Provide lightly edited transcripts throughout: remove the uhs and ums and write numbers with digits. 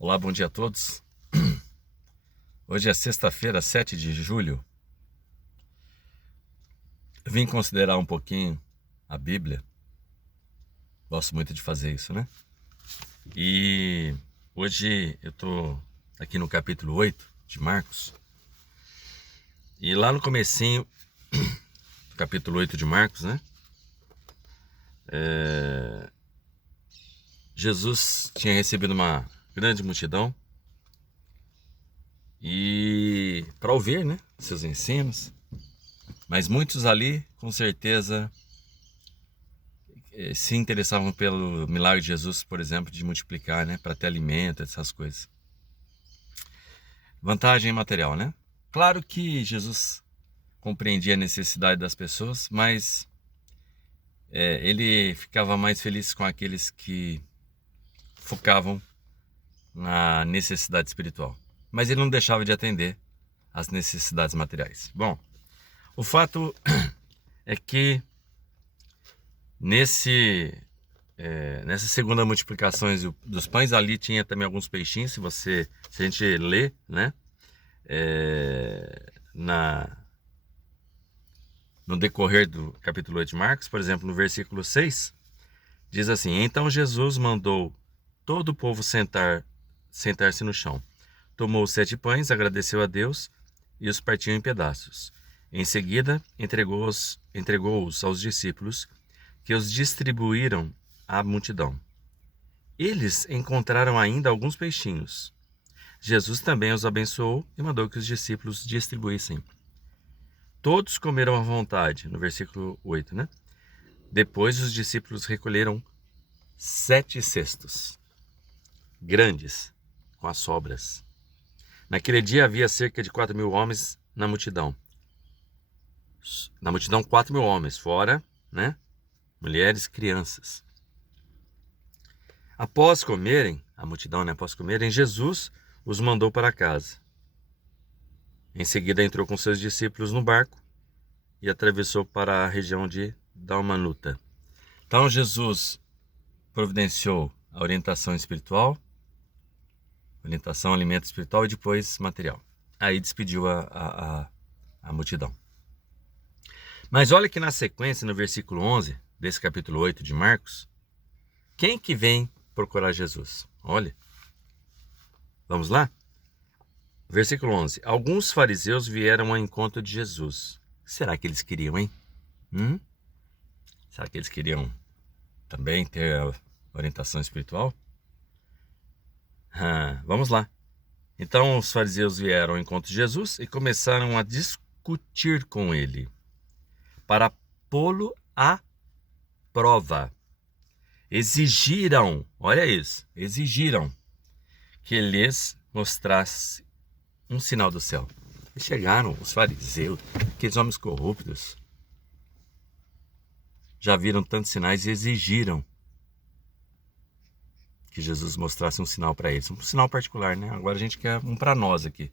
Olá, bom dia a todos. Hoje é sexta-feira, 7 de julho. Eu vim considerar um pouquinho a Bíblia. Gosto muito de fazer isso, né? E hoje eu tô aqui no capítulo 8 de Marcos. E lá no comecinho do capítulo 8 de Marcos, né? Jesus tinha recebido uma grande multidão e para ouvir, né, seus ensinos. Mas muitos ali, com certeza, se interessavam pelo milagre de Jesus, por exemplo, de multiplicar, né, para ter alimento, essas coisas. Vantagem material, né? Claro que Jesus compreendia a necessidade das pessoas, mas ele ficava mais feliz com aqueles que focavam na necessidade espiritual. Mas ele não deixava de atender às necessidades materiais. Bom, o fato é que nessa segunda multiplicação dos pães, ali tinha também alguns peixinhos. Se a gente lê, né, no decorrer do capítulo 8 de Marcos, por exemplo, no versículo 6, diz assim: Então Jesus mandou todo o povo sentar-se no chão. Tomou os 7 pães, agradeceu a Deus e os partiu em pedaços. Em seguida, entregou-os aos discípulos, que os distribuíram à multidão. Eles encontraram ainda alguns peixinhos. Jesus também os abençoou e mandou que os discípulos distribuíssem. Todos comeram à vontade, no versículo 8, né? Depois os discípulos recolheram 7 cestos grandes com as sobras. Naquele dia havia cerca de 4.000 homens na multidão. 4.000 homens, fora, né, mulheres, crianças. Após comerem, Jesus os mandou para casa. Em seguida entrou com seus discípulos no barco e atravessou para a região de Dalmanuta. Então Jesus providenciou a orientação espiritual, alimento espiritual e depois material. Aí despediu a multidão. Mas olha que na sequência, no versículo 11 desse capítulo 8 de Marcos, quem que vem procurar Jesus? Olha, vamos lá? Versículo 11. Alguns fariseus vieram ao encontro de Jesus. O que será que eles queriam, hein? Será que eles queriam também ter a orientação espiritual? Vamos lá. Então os fariseus vieram ao encontro de Jesus e começaram a discutir com ele para pô-lo à prova. Exigiram que lhes mostrasse um sinal do céu. E chegaram os fariseus, aqueles homens corruptos, já viram tantos sinais e exigiram que Jesus mostrasse um sinal para eles, um sinal particular, né? Agora a gente quer um para nós aqui.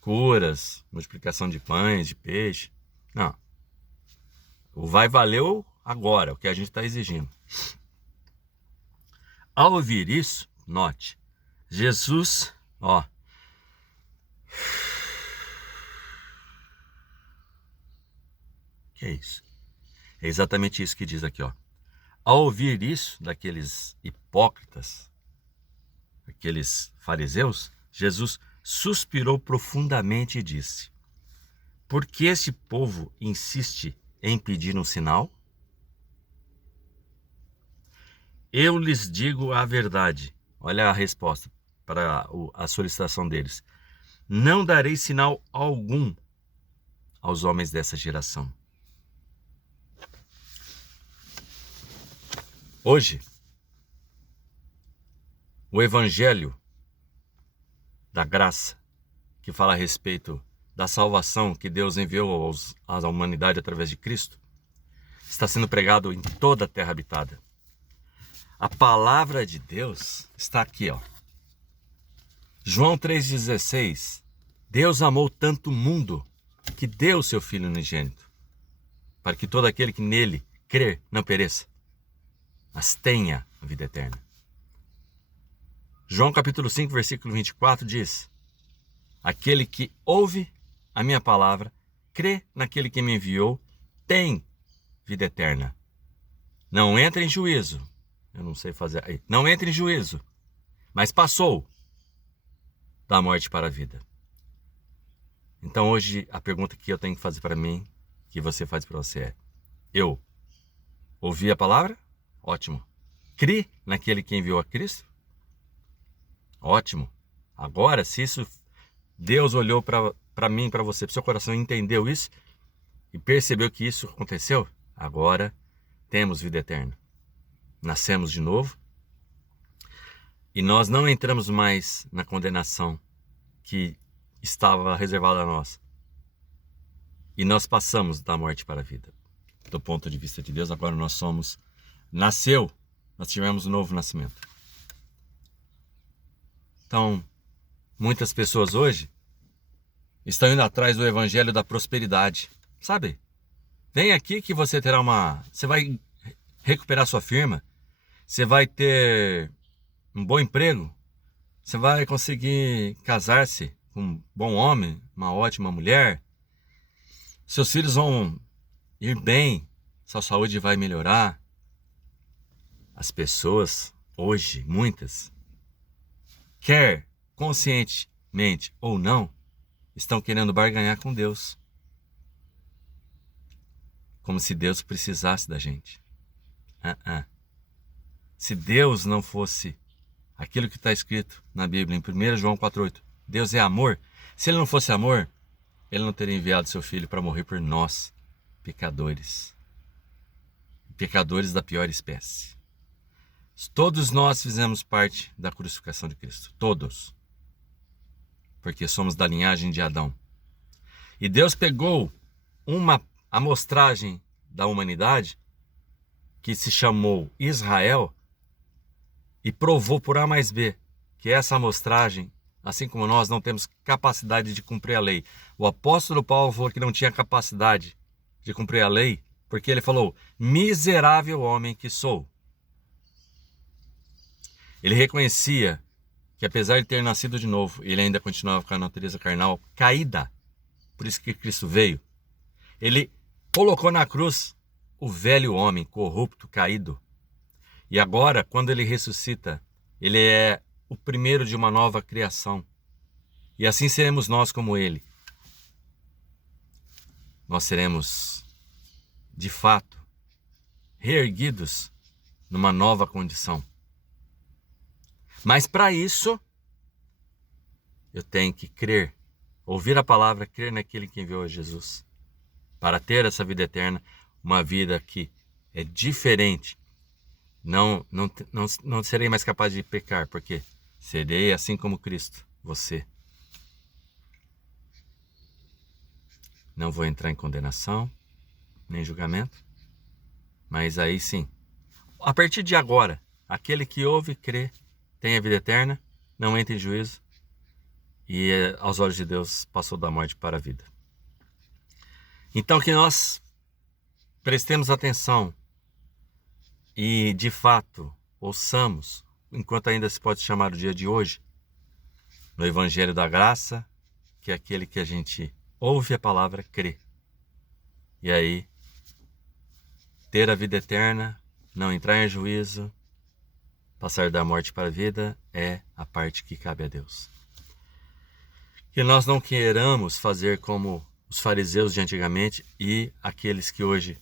Curas, multiplicação de pães, de peixe. Não. O vai valeu agora, o que a gente está exigindo. Ao ouvir isso, note, Jesus, que é isso? É exatamente isso que diz aqui, Ao ouvir isso daqueles hipócritas, aqueles fariseus, Jesus suspirou profundamente e disse: Por que este povo insiste em pedir um sinal? Eu lhes digo a verdade. Olha a resposta para a solicitação deles. Não darei sinal algum aos homens dessa geração. Hoje, o evangelho da graça, que fala a respeito da salvação que Deus enviou à humanidade através de Cristo, está sendo pregado em toda a terra habitada. A palavra de Deus está aqui, João 3,16. Deus amou tanto o mundo que deu o seu Filho unigênito, para que todo aquele que nele crer não pereça, mas tenha a vida eterna. João capítulo 5, versículo 24 diz: aquele que ouve a minha palavra, crê naquele que me enviou, tem vida eterna. Não entra em juízo. Eu não sei fazer aí. Não entra em juízo, mas passou da morte para a vida. Então hoje a pergunta que eu tenho que fazer para mim, que você faz para você é: eu ouvi a palavra? Ótimo. Crie naquele que enviou a Cristo? Ótimo. Agora, se isso Deus olhou para mim, para você, para o seu coração, entendeu isso e percebeu que isso aconteceu, agora temos vida eterna. Nascemos de novo e nós não entramos mais na condenação que estava reservada a nós. E nós passamos da morte para a vida. Do ponto de vista de Deus, agora nós nós tivemos um novo nascimento. Então, muitas pessoas hoje estão indo atrás do evangelho da prosperidade. Sabe? Vem aqui que você vai recuperar sua firma, você vai ter um bom emprego, você vai conseguir casar-se com um bom homem, uma ótima mulher, seus filhos vão ir bem, sua saúde vai melhorar. As pessoas hoje, muitas, quer conscientemente ou não, estão querendo barganhar com Deus. Como se Deus precisasse da gente. Se Deus não fosse aquilo que está escrito na Bíblia, em 1 João 4,8, Deus é amor. Se Ele não fosse amor, Ele não teria enviado seu Filho para morrer por nós, pecadores. Pecadores da pior espécie. Todos nós fizemos parte da crucificação de Cristo. Todos. Porque somos da linhagem de Adão. E Deus pegou uma amostragem da humanidade, que se chamou Israel, e provou por A mais B que essa amostragem, assim como nós, não temos capacidade de cumprir a lei. O apóstolo Paulo falou que não tinha capacidade de cumprir a lei, porque ele falou: miserável homem que sou. Ele reconhecia que, apesar de ter nascido de novo, ele ainda continuava com a natureza carnal caída. Por isso que Cristo veio. Ele colocou na cruz o velho homem corrupto, caído. E agora, quando ele ressuscita, ele é o primeiro de uma nova criação. E assim seremos nós como ele. Nós seremos, de fato, reerguidos numa nova condição. Mas para isso, eu tenho que crer, ouvir a palavra, crer naquele que enviou Jesus, para ter essa vida eterna, uma vida que é diferente. Não serei mais capaz de pecar, porque serei assim como Cristo, você. Não vou entrar em condenação, nem julgamento, mas aí sim, a partir de agora, aquele que ouve e crê tem a vida eterna, não entra em juízo, e aos olhos de Deus passou da morte para a vida. Então que nós prestemos atenção e de fato ouçamos, enquanto ainda se pode chamar o dia de hoje, no Evangelho da Graça, que é aquele que a gente ouve a palavra, crê. E aí, ter a vida eterna, não entrar em juízo, passar da morte para a vida, é a parte que cabe a Deus. Que nós não queiramos fazer como os fariseus de antigamente e aqueles que hoje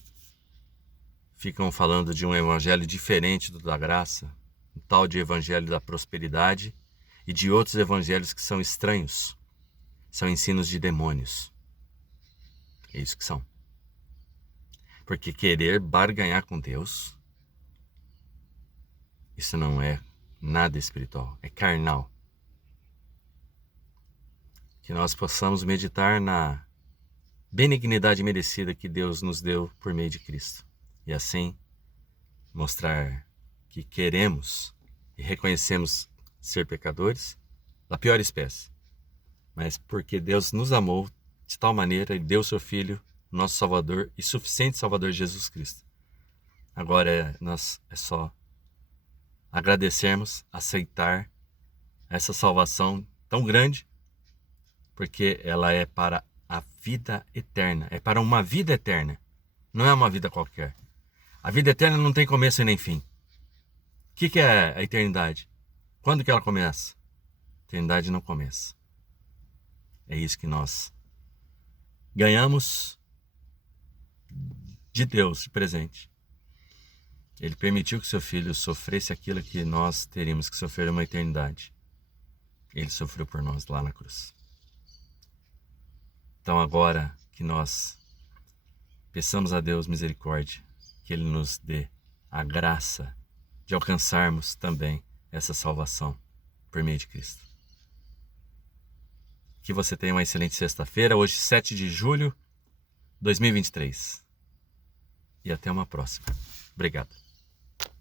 ficam falando de um evangelho diferente do da graça, um tal de evangelho da prosperidade e de outros evangelhos que são estranhos, são ensinos de demônios. É isso que são. Porque querer barganhar com Deus, isso não é nada espiritual, é carnal. Que nós possamos meditar na benignidade merecida que Deus nos deu por meio de Cristo. E assim mostrar que queremos e reconhecemos ser pecadores da pior espécie. Mas porque Deus nos amou de tal maneira e deu seu Filho, nosso Salvador e suficiente Salvador Jesus Cristo. Agora é só agradecermos, aceitar essa salvação tão grande, porque ela é para a vida eterna, é para uma vida eterna, não é uma vida qualquer. A vida eterna não tem começo e nem fim. O que é a eternidade? Quando que ela começa? A eternidade não começa. É isso que nós ganhamos de Deus de presente. Ele permitiu que seu filho sofresse aquilo que nós teríamos que sofrer uma eternidade. Ele sofreu por nós lá na cruz. Então agora que nós peçamos a Deus misericórdia, que Ele nos dê a graça de alcançarmos também essa salvação por meio de Cristo. Que você tenha uma excelente sexta-feira, hoje 7 de julho de 2023. E até uma próxima. Obrigado.